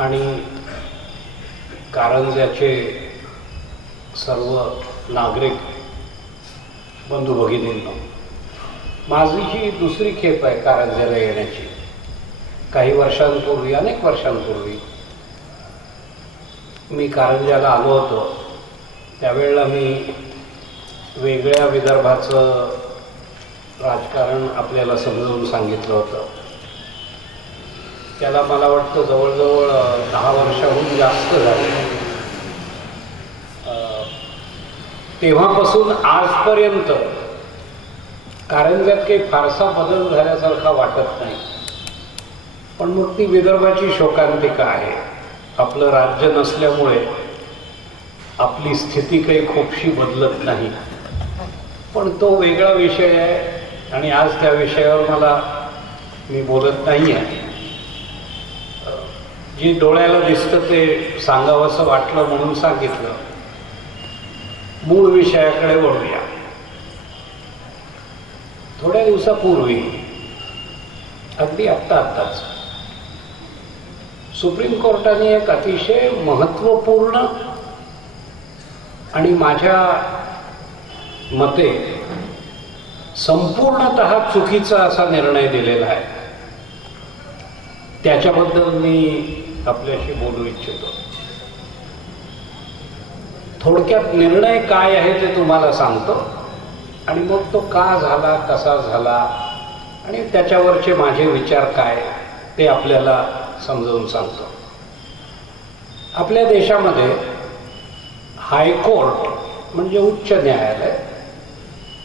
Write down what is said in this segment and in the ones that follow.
आणि कारंज्याचे सर्व नागरिक बंधू भगिनींनो, माझी ही दुसरी खेप आहे कारंज्याला येण्याची. काही वर्षांपूर्वी, अनेक वर्षांपूर्वी मी कारंज्याला आलो होतो. त्यावेळेला मी वेगळ्या विदर्भाचं राजकारण आपल्याला समजावून सांगितलं होतं. त्याला मला वाटतं जवळजवळ 10 वर्षाहून जास्त झाले. तेव्हापासून आजपर्यंत कारंज्यात काही फारसा बदल झाल्यासारखा वाटत नाही. पण मग ती विदर्भाची शोकांतिका आहे. आपलं राज्य नसल्यामुळे आपली स्थिती काही खूपशी बदलत नाही. पण तो वेगळा विषय आहे आणि आज त्या विषयावर मी बोलत नाही आहे. जे डोळ्याला दिसतं ते सांगावंसं वाटलं म्हणून सांगितलं. मूळ विषयाकडे वळूया. थोड्या दिवसापूर्वी, अगदी आत्ताच सुप्रीम कोर्टाने एक अतिशय महत्त्वपूर्ण आणि माझ्या मते संपूर्णतः चुकीचा असा निर्णय दिलेला आहे. त्याच्याबद्दल मी आपल्याशी बोलू इच्छितो. थोडक्यात निर्णय काय आहे ते तुम्हाला सांगतो आणि मग तो का झाला, कसा झाला आणि त्याच्यावरचे माझे विचार काय ते आपल्याला समजावून सांगतो. आपल्या देशामध्ये हायकोर्ट म्हणजे उच्च न्यायालय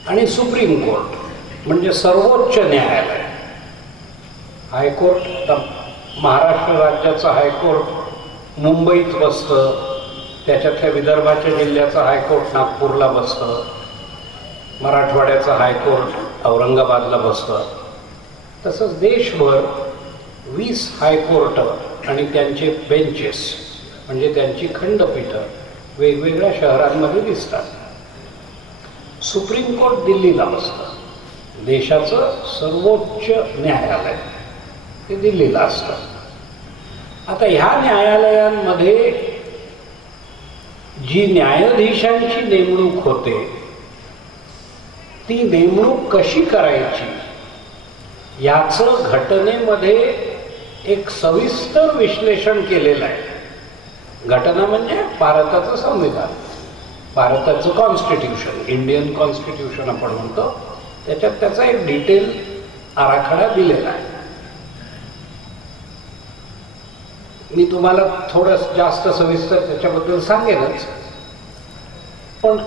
आणि सुप्रीम कोर्ट म्हणजे सर्वोच्च न्यायालय. हायकोर्ट, महाराष्ट्र राज्याचं हायकोर्ट मुंबईत बसतं. त्याच्यातल्या विदर्भाच्या जिल्ह्याचं हायकोर्ट नागपूरला बसतं. मराठवाड्याचं हायकोर्ट औरंगाबादला बसतं. तसंच देशभर 20 हायकोर्ट आणि त्यांचे बेंचेस म्हणजे त्यांची खंडपीठं वेगवेगळ्या शहरांमध्ये दिसतात. सुप्रीम कोर्ट दिल्लीला बसतं. देशाचं सर्वोच्च न्यायालय ते दिल्लीला असतं. आता ह्या न्यायालयांमध्ये जी न्यायाधीशांची नेमणूक होते ती नेमणूक कशी करायची याचं घटनेमध्ये एक सविस्तर विश्लेषण केलेलं आहे. घटना म्हणजे भारताचं संविधान, भारताचं कॉन्स्टिट्यूशन, इंडियन कॉन्स्टिट्यूशन आपण म्हणतो. त्याच्यात त्याचा एक डिटेल आराखडा दिलेला आहे. मी तुम्हाला थोडं जास्त सविस्तर त्याच्याबद्दल सांगेनच. पण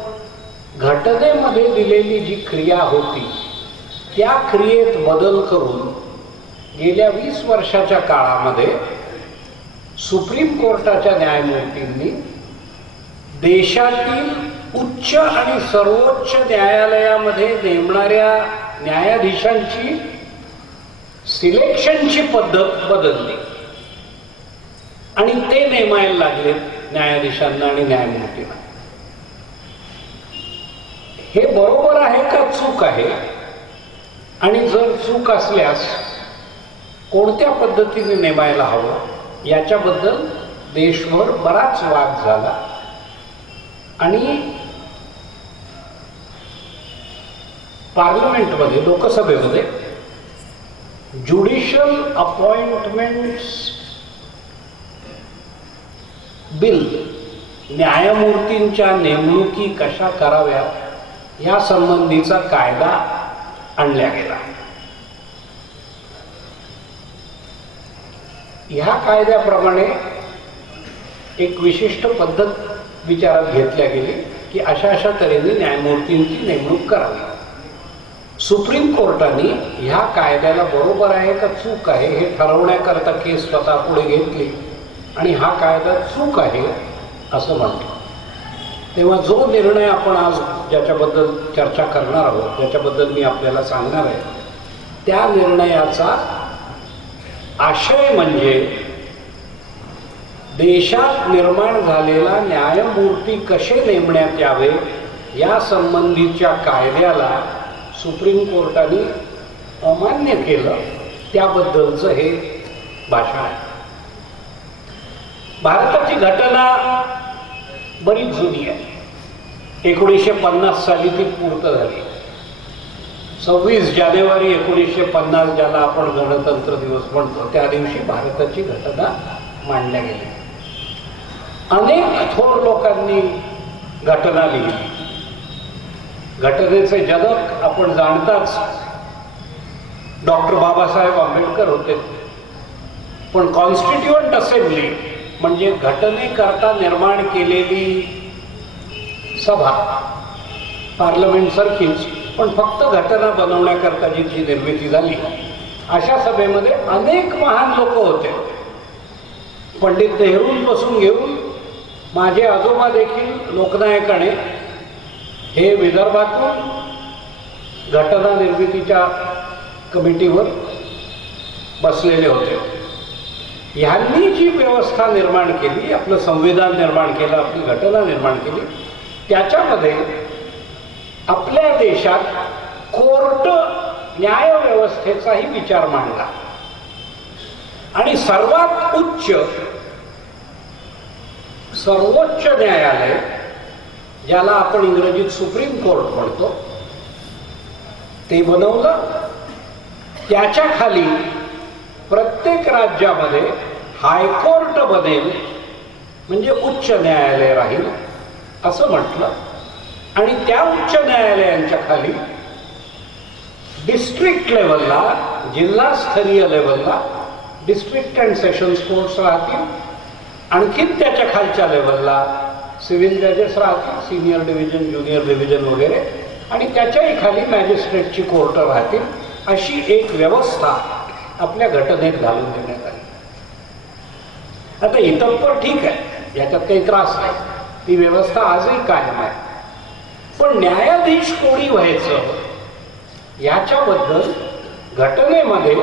घटनेमध्ये दिलेली जी क्रिया होती त्या क्रियेत बदल करून गेल्या 20 वर्षाच्या काळामध्ये सुप्रीम कोर्टाच्या न्यायमूर्तींनी देशातील उच्च आणि सर्वोच्च न्यायालयामध्ये नेमणाऱ्या न्यायाधीशांची सिलेक्शनची पद्धत बदलली आणि ते नेमायला लागले न्यायाधीशांना आणि न्यायमूर्तींना. हे बरोबर आहे का चूक आहे, आणि जर चूक असल्यास कोणत्या पद्धतीने नेमायला हवं याच्याबद्दल देशभर बराच वाद झाला. आणि पार्लमेंटमध्ये, लोकसभेमध्ये ज्युडिशियल अपॉइंटमेंट्स बिल, न्यायमूर्तींच्या नेमणुकी कशा कराव्या या संबंधीचा कायदा आणला गेला. ह्या कायद्याप्रमाणे एक विशिष्ट पद्धत विचारात घेतल्या गेली की अशा अशा तऱ्हेने न्यायमूर्तींची नेमणूक करावी. सुप्रीम कोर्टाने ह्या कायद्याला बरोबर आहे का चूक आहे हे ठरवण्याकरता केस स्वतः पुढे घेतली आणि हा कायदा चूक आहे असं म्हणतो. तेव्हा जो निर्णय आपण आज ज्याच्याबद्दल चर्चा करणार आहोत, ज्याच्याबद्दल मी आपल्याला सांगणार आहे, त्या निर्णयाचा आशय म्हणजे देशात निर्माण झालेला न्यायमूर्ती कसे नेमण्यात यावे या संबंधीच्या कायद्याला सुप्रीम कोर्टाने अमान्य केलं त्याबद्दलचं हे भाषण आहे. भारताची घटना बरीच जुनी आहे. 1950 साली ती पूर्ण झाली. 26 जानेवारी 1950 ज्याला आपण गणतंत्र दिवस म्हणतो त्या दिवशी भारताची घटना मांडल्या गेली. अनेक थोर लोकांनी घटना लिहिली. घटनेचे जनक आपण जाणताच डॉक्टर बाबासाहेब आंबेडकर होते. पण कॉन्स्टिट्युएंट असेंब्ली म्हणजे घटनेकरता निर्माण केलेली सभा, पार्लमेंट सारखीच पण फक्त घटना बनवण्याकरता जी निर्मिती झाली, अशा सभेमध्ये अनेक महान लोक होते. पंडित नेहरूंपासून घेऊन माझे आजोबा देखील लोकनायकाने हे विदर्भातून घटना निर्मितीच्या कमिटीवर बसलेले होते. ह्यांनी जी व्यवस्था निर्माण केली, आपलं संविधान निर्माण केलं, आपली घटना निर्माण केली, त्याच्यामध्ये आपल्या देशात कोर्ट न्यायव्यवस्थेचाही विचार मांडला. आणि सर्वात उच्च सर्वोच्च न्यायालय, ज्याला आपण इंग्रजीत सुप्रीम कोर्ट म्हणतो, ते बनवलं. त्याच्या खाली प्रत्येक राज्यामध्ये हायकोर्ट बनेल, म्हणजे उच्च न्यायालय राहील असं म्हटलं. आणि त्या उच्च न्यायालयांच्या खाली डिस्ट्रिक्ट लेवलला, जिल्हास्तरीय लेवलला डिस्ट्रिक्ट अँड सेशन्स कोर्ट्स राहतील. आणखीन त्याच्या खालच्या लेवलला सिव्हिल जजेस राहतील, सिनियर डिव्हिजन, ज्युनियर डिव्हिजन वगैरे. आणि त्याच्याही खाली मॅजिस्ट्रेटची कोर्ट राहतील. अशी एक व्यवस्था आपल्या घटनेत घालून देण्यात आली. आता इतपर ठीक आहे, याच्यात काही त्रास नाही, ती व्यवस्था आजही कायम आहे. पण न्यायाधीश कोणी व्हायचं याच्याबद्दल घटनेमध्ये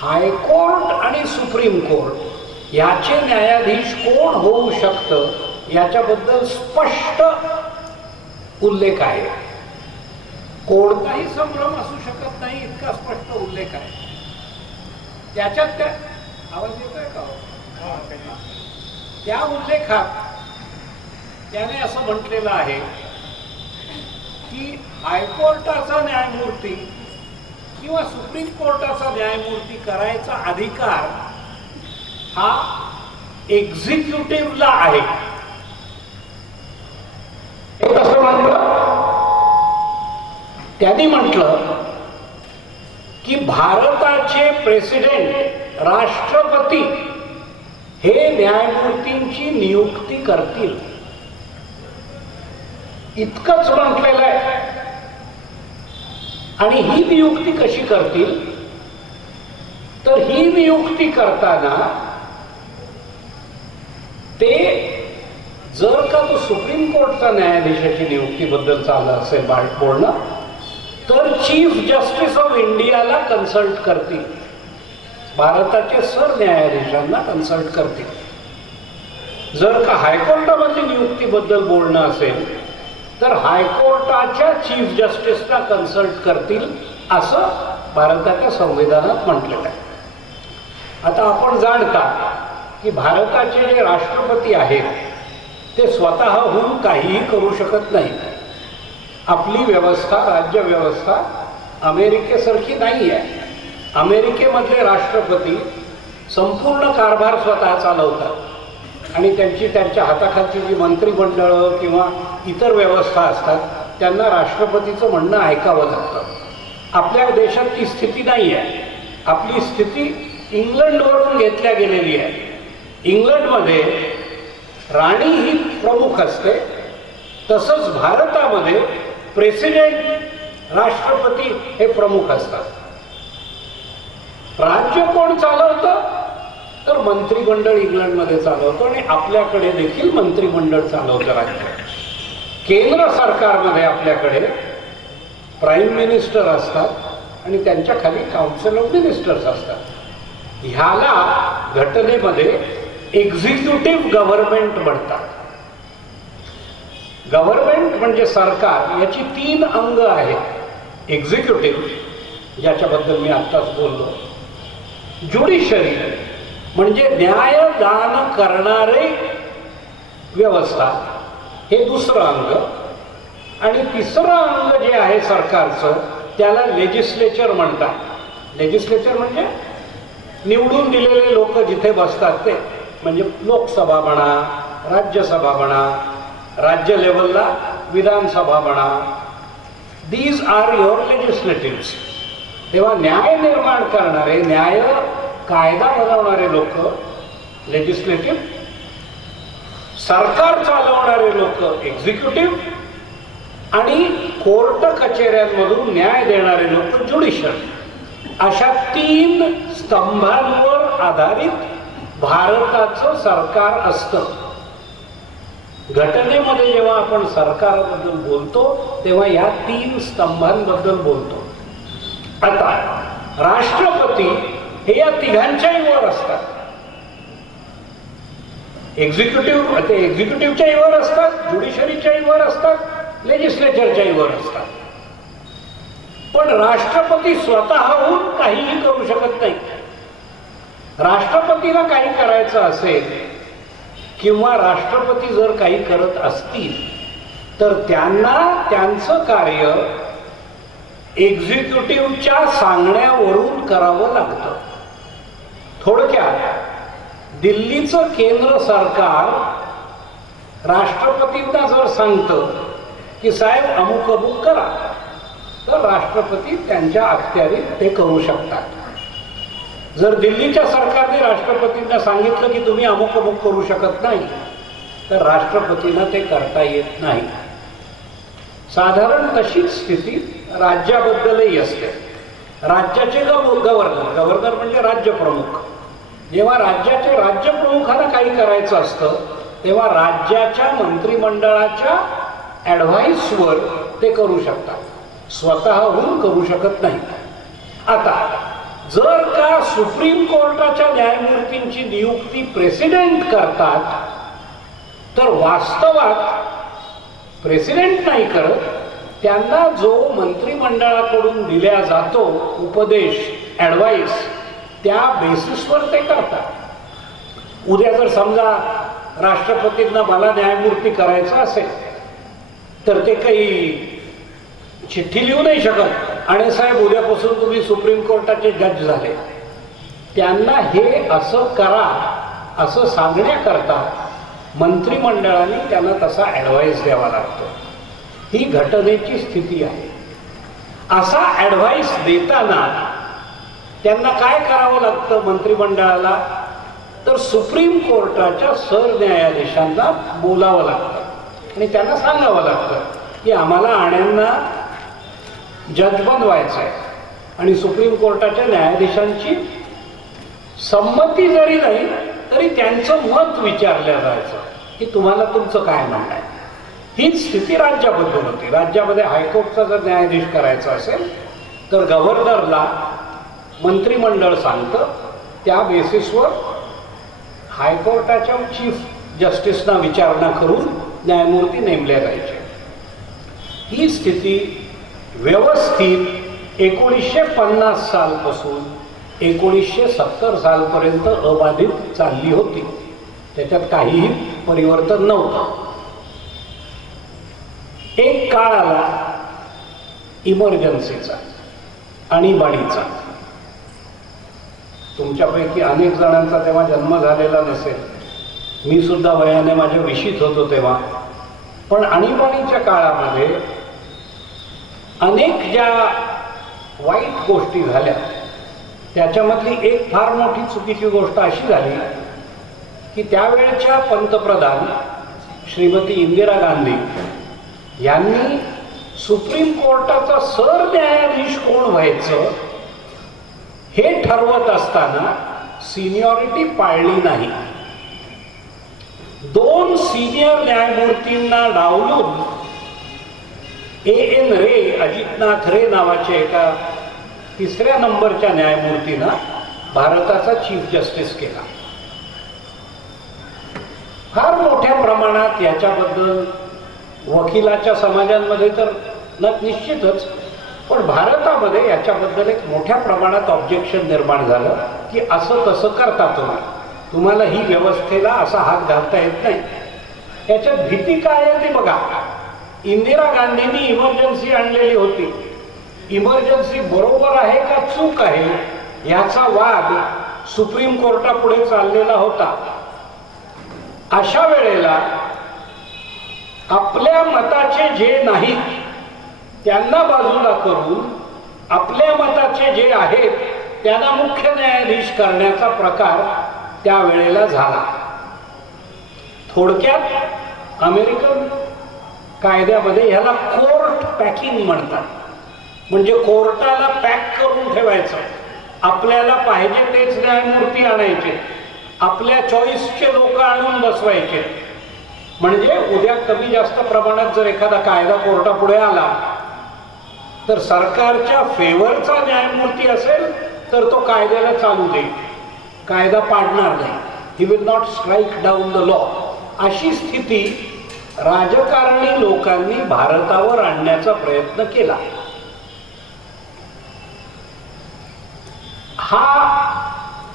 हायकोर्ट आणि सुप्रीम कोर्ट याचे न्यायाधीश कोण होऊ शकतं याच्याबद्दल स्पष्ट उल्लेख आहे. कोणताही संभ्रम असू शकत नाही इतका स्पष्ट उल्लेख आहे. त्याच्यात त्या आवाज येतोय का? त्या उल्लेखात त्याने असं म्हटलेलं आहे की हायकोर्टाचा न्यायमूर्ती किंवा सुप्रीम कोर्टाचा न्यायमूर्ती करायचा अधिकार हा एक्झिक्युटिव्हला आहे. हे कसं म्हटलं? त्यांनी म्हटलं की भारताचे प्रेसिडेंट, राष्ट्रपती हे न्यायमूर्तींची नियुक्ती करतील, इतकंच म्हटलेलं आहे. आणि ही नियुक्ती कशी करतील? तर ही नियुक्ती करताना ते जर का तो सुप्रीम कोर्टचा न्यायाधीशाची नियुक्तीबद्दल चाललं असेल बोलणं, तर चीफ जस्टिस ऑफ इंडियाला कन्सल्ट करतील, भारताचे सरन्यायाधीशांना कन्सल्ट करतील. जर का हायकोर्टामधली नियुक्तीबद्दल बोलणं असेल तर हायकोर्टाच्या चीफ जस्टिसला कन्सल्ट करतील, असं भारताच्या संविधानात म्हटलेलं आहे. आता आपण जाणता की भारताचे जे राष्ट्रपती आहेत ते स्वतःहून काहीही करू शकत नाहीत. आपली व्यवस्था, राज्य व्यवस्था अमेरिकेसारखी नाही आहे. अमेरिकेमधले राष्ट्रपती संपूर्ण कारभार स्वतः चालवतात आणि त्यांच्या हाताखालची जी मंत्रिमंडळ किंवा इतर व्यवस्था असतात त्यांना राष्ट्रपतीचं म्हणणं ऐकावं लागतं. आपल्या देशात ती स्थिती नाही आहे. आपली स्थिती इंग्लंडवरून घेतल्या गेलेली आहे. इंग्लंडमध्ये राणी ही प्रमुख असते, तसंच भारतामध्ये प्रेसिडेंट, राष्ट्रपती हे प्रमुख असतात. राज्य कोण चालवतं? तर मंत्रिमंडळ इंग्लंडमध्ये चालवतं आणि आपल्याकडे देखील मंत्रिमंडळ चालवतं राज्य. केंद्र सरकारमध्ये आपल्याकडे प्राईम मिनिस्टर असतात आणि त्यांच्या खाली काउन्सिल ऑफ मिनिस्टर्स असतात. ह्याला घटनेमध्ये एक्झिक्युटिव्ह गव्हर्नमेंट म्हणतात. गव्हर्नमेंट म्हणजे सरकार, याची 3 अंग आहेत. एक्झिक्युटिव्ह, ज्याच्याबद्दल मी आत्ताच बोललो, ज्युडिशरी म्हणजे न्यायदान करणारे व्यवस्था हे दुसरं अंग. आणि तिसरं अंग जे आहे सरकारचं त्याला लेजिस्लेचर म्हणतात. लेजिस्लेचर म्हणजे निवडून दिलेले लोक जिथे बसतात ते, म्हणजे लोकसभा म्हणा, राज्यसभा म्हणा, राज्य लेवलला विधानसभा म्हणा. These are your legislatives. तेव्हा न्याय निर्माण करणारे, न्याय कायदा बनवणारे लोक लेजिस्लेटिव्ह, सरकार चालवणारे लोक एक्झिक्युटिव्ह, आणि कोर्ट कचेऱ्यांमधून न्याय देणारे लोक ज्युडिशियल. अशा 3 स्तंभांवर आधारित भारताचं सरकार असतं. घटनेमध्ये जेव्हा आपण सरकारबद्दल बोलतो तेव्हा या 3 स्तंभांबद्दल बोलतो. आता राष्ट्रपती हे या तिघांच्याही वर असतात. एक्झिक्युटिव्ह ते एक्झिक्युटिव्हच्याही वर असतात, ज्युडिशरीच्याही वर असतात, लेजिस्लेचरच्याही वर असतात. पण राष्ट्रपती स्वतःहून काहीही करू शकत नाही. राष्ट्रपतीला काही करायचं असेल किंवा राष्ट्रपती जर काही करत असतील तर त्यांना त्यांचं कार्य एक्झिक्युटिव्हच्या सांगण्यावरून करावं लागतं. थोडक्यात दिल्लीचं केंद्र सरकार राष्ट्रपतींना जर सांगतं की साहेब अमुक अमुक करा, तर राष्ट्रपती त्यांच्या अखत्यारीत ते करू शकतात. जर दिल्लीच्या सरकारने राष्ट्रपतींना सांगितलं की तुम्ही अमुक अमुक करू शकत नाही, तर राष्ट्रपतींना ते करता येत नाही. साधारण तशीच स्थिती राज्याबद्दलही असते. राज्याचे गव्हर्नर म्हणजे राज्यप्रमुख, जेव्हा राज्याचे राज्यप्रमुखांना काही करायचं असतं तेव्हा राज्याच्या मंत्रिमंडळाच्या ऍडव्हाइसवर ते करू शकतात, स्वतःहून करू शकत नाही. आता जर का सुप्रीम कोर्टाच्या न्यायमूर्तींची नियुक्ती प्रेसिडेंट करतात तर वास्तवात प्रेसिडेंट नाही करत, त्यांना जो मंत्रिमंडळाकडून दिला जातो उपदेश, ऍडवाइस, त्या बेसिसवर ते करतात. उद्या जर समजा राष्ट्रपतींना मला न्यायमूर्ती करायचं असेल तर ते काही चिठ्ठी लिहू नाही शकत आणि साहेब उद्यापासून तुम्ही सुप्रीम कोर्टाचे जज झाले. त्यांना हे असं करा असं सांगण्याकरता मंत्रिमंडळाने त्यांना तसा ऍडवाइस द्यावा लागतो. ही घटनेची स्थिती आहे. असा ऍडवाइस देताना त्यांना काय करावं लागतं मंत्रिमंडळाला, तर सुप्रीम कोर्टाच्या सरन्यायाधीशांना बोलावं लागतं आणि त्यांना सांगावं लागतं की आम्हाला आण्यांना जज बनवायचं आहे आणि सुप्रीम कोर्टाच्या न्यायाधीशांची संमती जरी नाही तरी त्यांचं मत विचारलं जायचं की तुम्हाला तुमचं काय म्हणणं आहे. हीच स्थिती राज्याबद्दल होती. राज्यामध्ये हायकोर्टचा जर न्यायाधीश करायचा असेल तर गव्हर्नरला मंत्रिमंडळ सांगतं, त्या बेसिसवर हायकोर्टाच्या चीफ जस्टिसना विचारणा करून न्यायमूर्ती नेमल्या जायचे. ही स्थिती व्यवस्थित 1950 सालपासून 1970 सालपर्यंत अबाधित चालली होती. त्याच्यात काहीही परिवर्तन नव्हतं. एक काळ आला इमर्जन्सीचा, आणीबाणीचा. तुमच्यापैकी अनेक जणांचा तेव्हा जन्म झालेला नसेल, मी सुद्धा वयाने माझ्या विशीत होतो तेव्हा. पण आणीबाणीच्या काळामध्ये अनेक ज्या वाईट गोष्टी झाल्या त्याच्यामधली एक फार मोठी चुकीची गोष्ट अशी झाली की त्यावेळच्या पंतप्रधान श्रीमती इंदिरा गांधी यांनी सुप्रीम कोर्टाचा सरन्यायाधीश कोण व्हायचं हे ठरवत असताना सिनियरिटी पाळली नाही. 2 सिनियर न्यायमूर्तींना डावलून A.N. रे, अजितनाथ रे नावाच्या एका 3ऱ्या नंबरच्या न्यायमूर्तींना भारताचा चीफ जस्टिस केला. फार मोठ्या प्रमाणात याच्याबद्दल वकिलाच्या समाजांमध्ये तर निश्चितच, पण भारतामध्ये याच्याबद्दल एक मोठ्या प्रमाणात ऑब्जेक्शन निर्माण झालं की असं तसं करता तुम्ही. तुम्हाला ही व्यवस्थेला असा हात घालता येत नाही. याच्यात भीती काय आहे ती बघा. इंदिरा गांधींनी इमर्जन्सी आणलेली होती. इमर्जन्सी बरोबर आहे का चूक आहे याचा वाद सुप्रीम कोर्टापुढे चाललेला होता. अशा वेळेला आपल्या मताचे जे नाहीत त्यांना बाजूला करून आपल्या मताचे जे आहेत त्यांना मुख्य न्यायाधीश करण्याचा प्रकार त्यावेळेला झाला. थोडक्यात अमेरिकन कायद्यामध्ये ह्याला कोर्ट पॅकिंग म्हणतात. म्हणजे कोर्टाला पॅक करून ठेवायचं. आपल्याला पाहिजे तेच न्यायमूर्ती आणायचे, आपल्या चॉईसचे लोक आणून बसवायचे. म्हणजे उद्या कमी जास्त प्रमाणात जर एखादा कायदा कोर्टापुढे आला तर सरकारच्या फेवरचा न्यायमूर्ती असेल तर तो कायद्याला चालू देईल, कायदा पाडणार नाही. He will not strike down the law. अशी स्थिती राजकारणी लोकांनी भारतावर आणण्याचा प्रयत्न केला. हा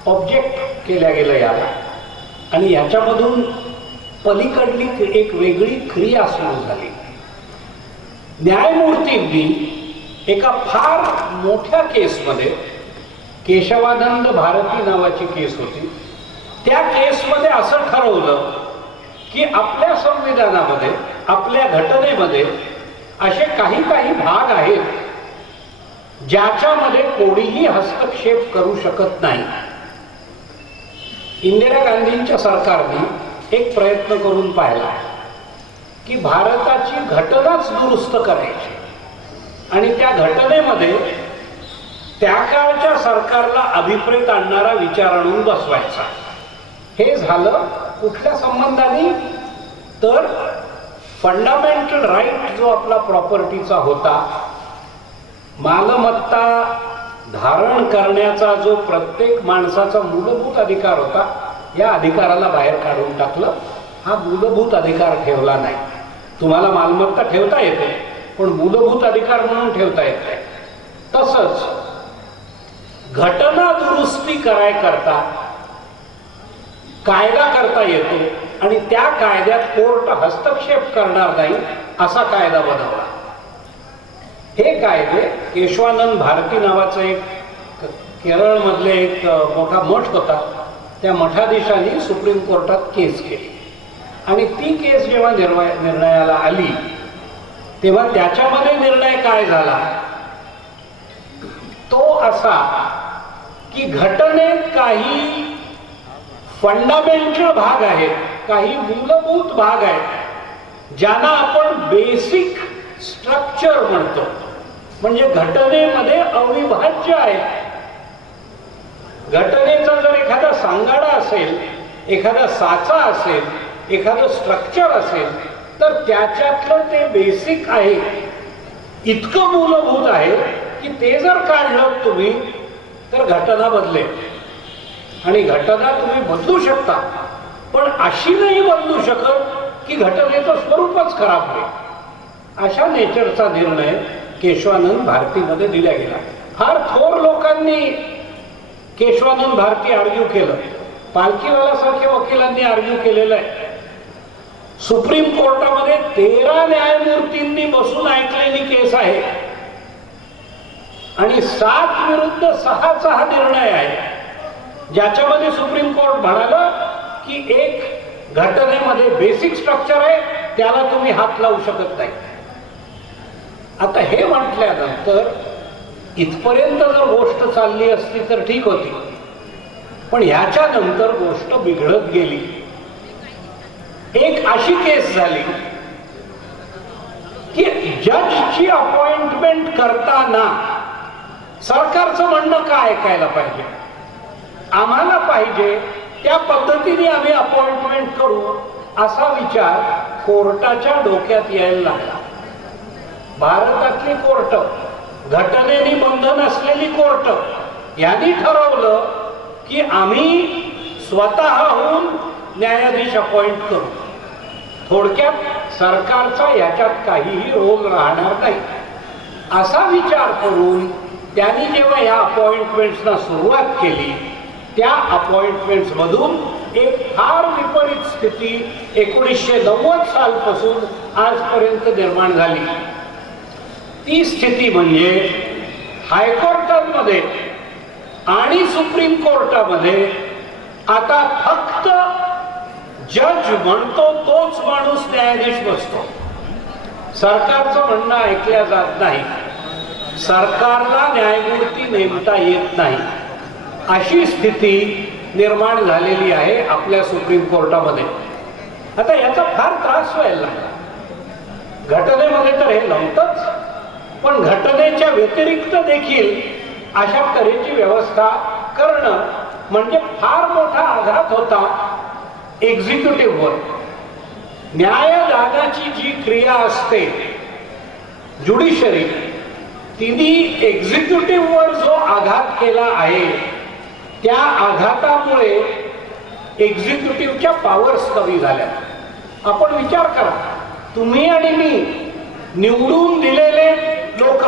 ऑब्जेक्ट केला गेला याला, आणि याच्यामधून पलीकडली एक वेगळी क्रिया सुरू झाली. न्यायमूर्तींनी एका फार मोठ्या केसमध्ये, केशवानंद भारती नावाची केस होती, त्या केसमध्ये असं ठरवलं की आपल्या संविधानामध्ये, आपल्या घटनेमध्ये असे काही काही भाग आहेत ज्याच्यामध्ये कोणीही हस्तक्षेप करू शकत नाही. इंदिरा गांधींच्या सरकारने एक प्रयत्न करून पाहिला की भारताची घटनाच दुरुस्त करायची आणि त्या घटनेमध्ये त्या काळच्या सरकारला अभिप्रेत आणणारा विचार आणून बसवायचा. हे झालं कुठल्या संबंधाने? तर फंडामेंटल राईट जो आपला प्रॉपर्टीचा होता, मालमत्ता धारण करण्याचा जो प्रत्येक माणसाचा मूलभूत अधिकार होता, या अधिकाराला बाहेर काढून टाकलं. हा मूलभूत अधिकार ठेवला नाही. तुम्हाला मालमत्ता ठेवता येते पण मूलभूत अधिकार म्हणून ठेवता येत नाही. तसंच घटना दुरुस्ती करता कायदा करता येतो आणि त्या कायद्यात कोर्ट हस्तक्षेप करणार नाही असा कायदा बनवला. हे कायदे केशवानंद भारती नावाचं एक केरळमधले एक मोठा मठ होता, त्या मठाधीशांनी सुप्रीम कोर्टात केस केली आणि ती केस जेव्हा निर्णयाला आली तेव्हा त्याच्यामध्ये निर्णय काय झाला तो असा की घटनेत काही फंडामेंटल भाग आहेत, काही मूलभूत भाग आहेत ज्यांना आपण बेसिक स्ट्रक्चर म्हणतो. म्हणजे घटनेमध्ये अविभाज्य आहे. घटनेचा जर एखादा सांगाडा असेल, एखादा साचा असेल, एखादं स्ट्रक्चर असेल तर त्याच्यातलं ते बेसिक आहे, इतकं मूलभूत आहे की ते जर काढलं तुम्ही तर घटना बदलेल. आणि घटना तुम्ही बदलू शकता पण अशी नाही बदलू शकत की घटनेचं स्वरूपच खराब होईल. अशा नेचरचा निर्णय केशवानंद भारतीमध्ये दिला गेला. फार थोर लोकांनी केशवानंद भारती आर्ग्यू केलं. पालखीवाला सारख्या वकिलांनी आर्ग्यू केलेलं आहे. सुप्रीम कोर्टामध्ये 13 न्यायमूर्तींनी बसून ऐकलेली केस आहे आणि 7 विरुद्ध 6चा हा निर्णय आहे ज्याच्यामध्ये सुप्रीम कोर्ट म्हणालं की एक घटनेमध्ये बेसिक स्ट्रक्चर आहे त्याला तुम्ही हात लावू शकत नाही. आता हे म्हटल्यानंतर इथपर्यंत जर गोष्ट चालली असती तर ठीक होती, पण ह्याच्यानंतर गोष्ट बिघडत गेली. एक अशी केस झाली की जजची अपॉइंटमेंट करताना सरकारचं म्हणणं काय ऐकायला पाहिजे, आम्हाला पाहिजे त्या पद्धतीने आम्ही अपॉइंटमेंट करू असा विचार कोर्टाच्या डोक्यात यायला लागला. भारतातली कोर्ट, घटनेने बंधन असलेली कोर्ट यांनी ठरवलं की आम्ही स्वतःहून न्यायाधीश अपॉइंट करू. थोडक्यात सरकारचा याच्यात काहीही रोल राहणार नाही असा विचार करून त्यांनी जेव्हा या अपॉइंटमेंट्सना सुरुवात केली त्या अपॉइंटमेंट्स मधून एक फार विपरीत स्थिती 1990 सालपासून आजपर्यंत निर्माण झाली। ती स्थिती म्हणजे हायकोर्टामध्ये आणि सुप्रीम कोर्टामध्ये आता फक्त जज म्हणतो तोच माणूस न्यायाधीश बसतो। सरकारचं म्हणणं ऐकल्या जात नाही, सरकारला न्यायमूर्ती नेमता येत नाही, अशी स्थिती निर्माण झालेली आहे आपल्या सुप्रीम कोर्टामध्ये। आता याचा फार त्रास व्हायला लागला। घटनेमध्ये तर हे नव्हतंच, पण घटनेच्या व्यतिरिक्त देखील अशा तऱ्हेची व्यवस्था करणं म्हणजे फार मोठा आघात होता एक्झिक्युटिव्हवर। न्यायदानाची जी क्रिया असते ज्युडिशरी, तिने एक्झिक्युटिव्हवर जो आघात केला आहे त्या आघातामुळे एक्झिक्युटिव्हच्या पॉवर्स कमी झाल्या। आपण विचार करा, तुम्ही आणि मी निवडून दिलेले लोक